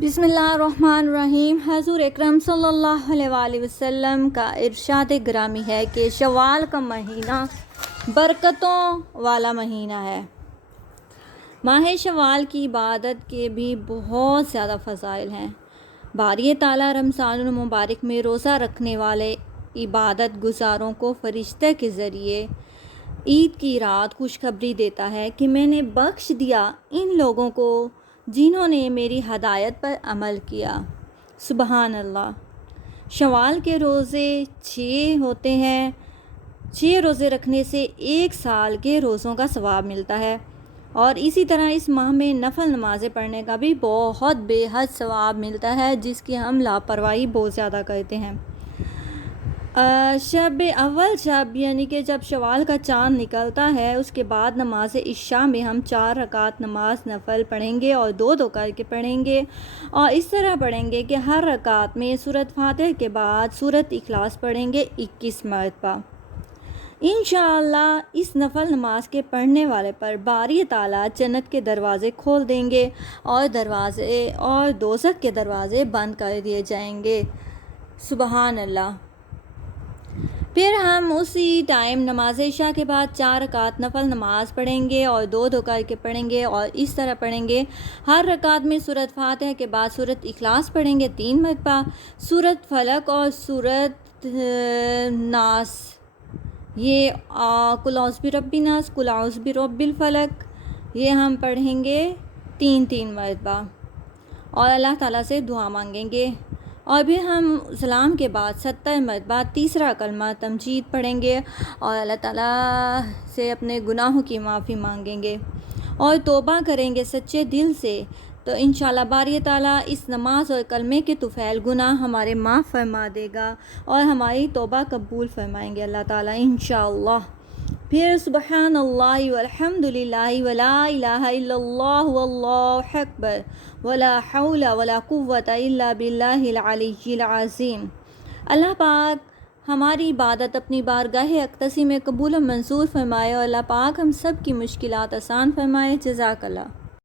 بسم اللہ الرحمن الرحیم۔ حضور اکرم صلی اللہ علیہ وآلہ وسلم کا ارشاد گرامی ہے کہ شوال کا مہینہ برکتوں والا مہینہ ہے۔ ماہ شوال کی عبادت کے بھی بہت زیادہ فضائل ہیں۔ باری تعالیٰ رمضان المبارک میں روزہ رکھنے والے عبادت گزاروں کو فرشتے کے ذریعے عید کی رات خوشخبری دیتا ہے کہ میں نے بخش دیا ان لوگوں کو جنہوں نے میری ہدایت پر عمل کیا۔ سبحان اللہ۔ شوال کے روزے 6 ہوتے ہیں۔ 6 روزے رکھنے سے 1 سال کے روزوں کا ثواب ملتا ہے، اور اسی طرح اس ماہ میں نفل نمازیں پڑھنے کا بھی بہت بے حد ثواب ملتا ہے، جس کی ہم لاپرواہی بہت زیادہ کرتے ہیں۔ شب یعنی کہ جب شوال کا چاند نکلتا ہے، اس کے بعد نماز عشاء میں ہم 4 رکعت نماز نفل پڑھیں گے اور 2 کر کے پڑھیں گے، اور اس طرح پڑھیں گے کہ ہر رکعت میں سورۃ فاتحہ کے بعد سورۃ اخلاص پڑھیں گے 21 مرتبہ۔ انشاءاللہ اس نفل نماز کے پڑھنے والے پر باری تعالیٰ جنت کے دروازے کھول دیں گے اور دوزخ کے دروازے بند کر دیے جائیں گے۔ سبحان اللہ۔ پھر ہم اسی ٹائم نماز عشاء کے بعد 4 رکعت نفل نماز پڑھیں گے اور 2 کر کے پڑھیں گے، اور اس طرح پڑھیں گے ہر رکعت میں سورۃ فاتحہ کے بعد سورۃ اخلاص پڑھیں گے 3 مرتبہ، سورۃ فلق اور سورۃ ناس، یہ قل اعوذ برب الناس، قل اعوذ برب الفلق، یہ ہم پڑھیں گے 3 مرتبہ، اور اللہ تعالیٰ سے دعا مانگیں گے، اور پھر ہم سلام کے بعد 70 مرتبہ تیسرا کلمہ تمجید پڑھیں گے اور اللہ تعالیٰ سے اپنے گناہوں کی معافی مانگیں گے اور توبہ کریں گے سچے دل سے، تو انشاءاللہ باری تعالیٰ اس نماز اور کلمے کے طفیل گناہ ہمارے معاف فرما دے گا اور ہماری توبہ قبول فرمائیں گے اللہ تعالیٰ انشاءاللہ۔ پھر سبحان اللہ والحمد للہ ولا الہ الا اللہ واللہ اکبر ولا حول ولا قوت الا باللہ العلی العظیم۔ اللہ پاک ہماری عبادت اپنی بارگاہ اقدسی میں قبول و منظور فرمائے، اور اللہ پاک ہم سب کی مشکلات آسان فرمائے۔ جزاک اللہ۔